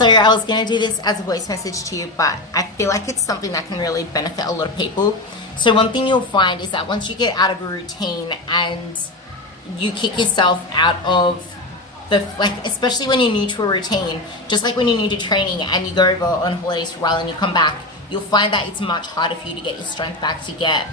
So I was going to do this as a voice message to you, but I feel like it's something that can really benefit a lot of people. So one thing you'll find is that once you get out of a routine and you kick yourself out of especially when you're new to a routine, just like when you're new to training and you go over on holidays for a while and you come back, you'll find that it's much harder for you to get your strength back, to get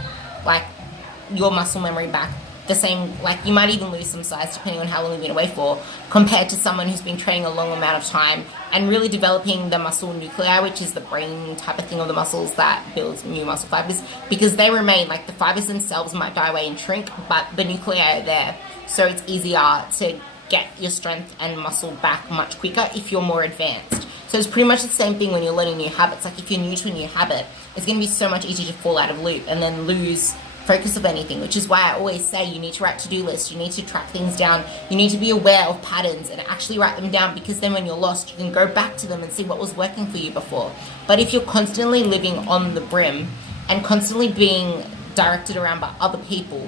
your muscle memory back. The same, you might even lose some size depending on how long you've been away for, compared to someone who's been training a long amount of time and really developing the muscle nuclei, which is the brain type of thing of the muscles that builds new muscle fibers, because they remain, the fibers themselves might die away and shrink, but the nuclei are there, so it's easier to get your strength and muscle back much quicker if you're more advanced. So it's pretty much the same thing when you're learning new habits. If you're new to a new habit, it's going to be so much easier to fall out of loop and then lose focus of anything, which is why I always say you need to write to-do lists, you need to track things down, you need to be aware of patterns and actually write them down, because then when you're lost, you can go back to them and see what was working for you before. But if you're constantly living on the brim and constantly being directed around by other people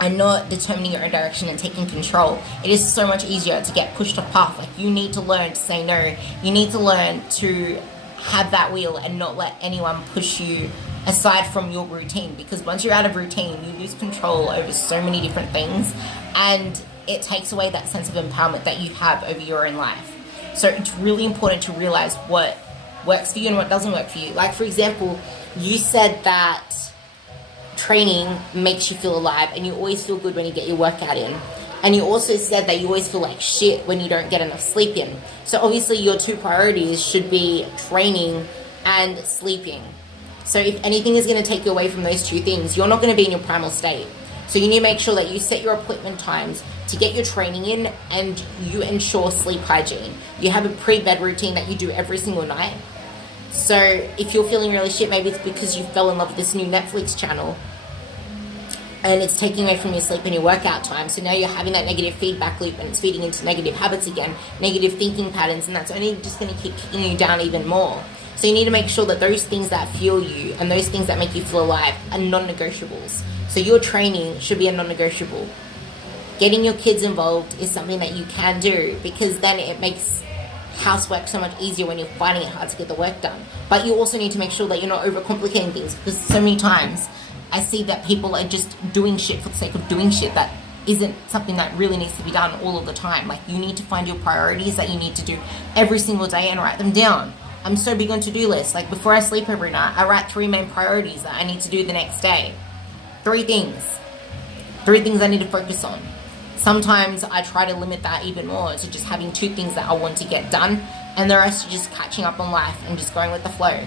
and not determining your own direction and taking control, it is so much easier to get pushed off path. You need to learn to say no. You need to learn to have that wheel and not let anyone push you aside from your routine, because once you're out of routine, you lose control over so many different things, and it takes away that sense of empowerment that you have over your own life. So it's really important to realize what works for you and what doesn't work for you. For example, you said that training makes you feel alive and you always feel good when you get your workout in. And you also said that you always feel like shit when you don't get enough sleep in. So obviously your two priorities should be training and sleeping. So if anything is going to take you away from those two things, you're not going to be in your primal state. So you need to make sure that you set your appointment times to get your training in, and you ensure sleep hygiene. You have a pre-bed routine that you do every single night. So if you're feeling really shit, maybe it's because you fell in love with this new Netflix channel and it's taking away from your sleep and your workout time. So now you're having that negative feedback loop and it's feeding into negative habits again, negative thinking patterns, and that's only just going to keep kicking you down even more. So you need to make sure that those things that fuel you and those things that make you feel alive are non-negotiables. So your training should be a non-negotiable. Getting your kids involved is something that you can do, because then it makes housework so much easier when you're finding it hard to get the work done. But you also need to make sure that you're not overcomplicating things, because so many times I see that people are just doing shit for the sake of doing shit that isn't something that really needs to be done all of the time. You need to find your priorities that you need to do every single day and write them down. I'm so big on to-do lists. Before I sleep every night, I write 3 main priorities that I need to do the next day. 3 things. 3 things I need to focus on. Sometimes I try to limit that even more to just having 2 things that I want to get done, and the rest are just catching up on life and just going with the flow.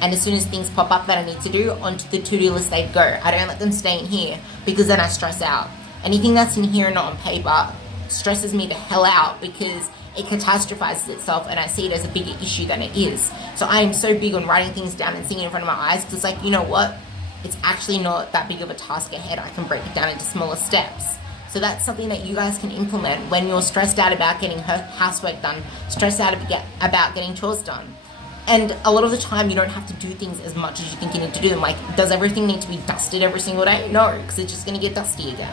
And as soon as things pop up that I need to do, onto the to-do list they go. I don't let them stay in here, because then I stress out. Anything that's in here and not on paper stresses me the hell out, because it catastrophizes itself and I see it as a bigger issue than it is. So I am so big on writing things down and seeing it in front of my eyes, because you know what? It's actually not that big of a task ahead. I can break it down into smaller steps. So that's something that you guys can implement when you're stressed out about getting housework done, stressed out about getting chores done. And a lot of the time, you don't have to do things as much as you think you need to do them. Does everything need to be dusted every single day? No, because it's just going to get dusty again.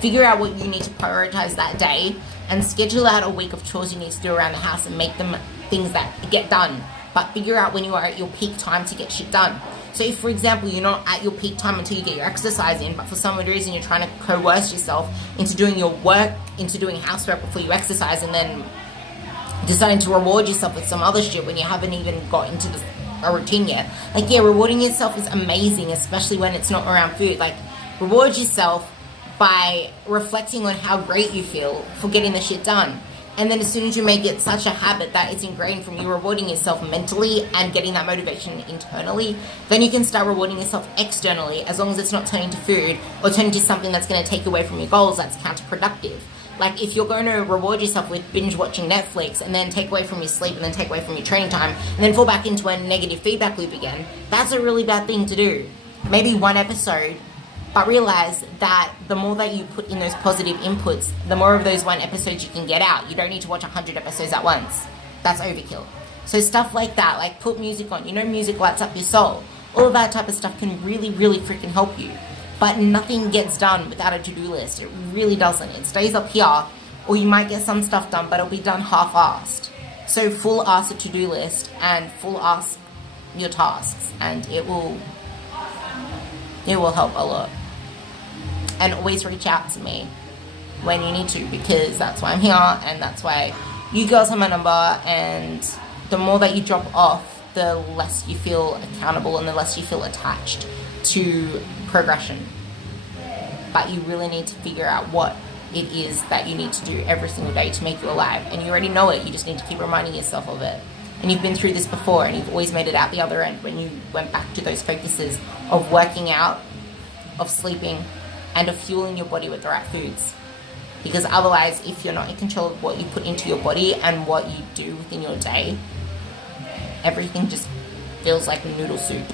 Figure out what you need to prioritize that day and schedule out a week of chores you need to do around the house and make them things that get done. But figure out when you are at your peak time to get shit done. So if, for example, you're not at your peak time until you get your exercise in, but for some reason you're trying to coerce yourself into doing your work, into doing housework before you exercise, and then deciding to reward yourself with some other shit when you haven't even got into a routine yet. Rewarding yourself is amazing, especially when it's not around food. Reward yourself by reflecting on how great you feel for getting the shit done. And then as soon as you make it such a habit that it's ingrained from you rewarding yourself mentally and getting that motivation internally, then you can start rewarding yourself externally, as long as it's not turning to food or turning to something that's going to take away from your goals that's counterproductive. If you're going to reward yourself with binge watching Netflix and then take away from your sleep and then take away from your training time and then fall back into a negative feedback loop again, that's a really bad thing to do. Maybe 1 episode, but realize that the more that you put in those positive inputs, the more of those 1 episodes you can get out. You don't need to watch 100 episodes at once. That's overkill. So stuff like that, put music on. Music lights up your soul. All of that type of stuff can really, really freaking help you. But nothing gets done without a to-do list. It really doesn't. It stays up here, or you might get some stuff done, but it'll be done half-assed. So full ask a to-do list and full ask your tasks, and it will help a lot. And always reach out to me when you need to, because that's why I'm here, and that's why you girls have my number. And the more that you drop off, the less you feel accountable and the less you feel attached to progression. But you really need to figure out what it is that you need to do every single day to make you alive. And you already know it, you just need to keep reminding yourself of it. And you've been through this before, and you've always made it out the other end when you went back to those focuses of working out, of sleeping, and of fueling your body with the right foods. Because otherwise, if you're not in control of what you put into your body and what you do within your day, everything just feels like noodle soup.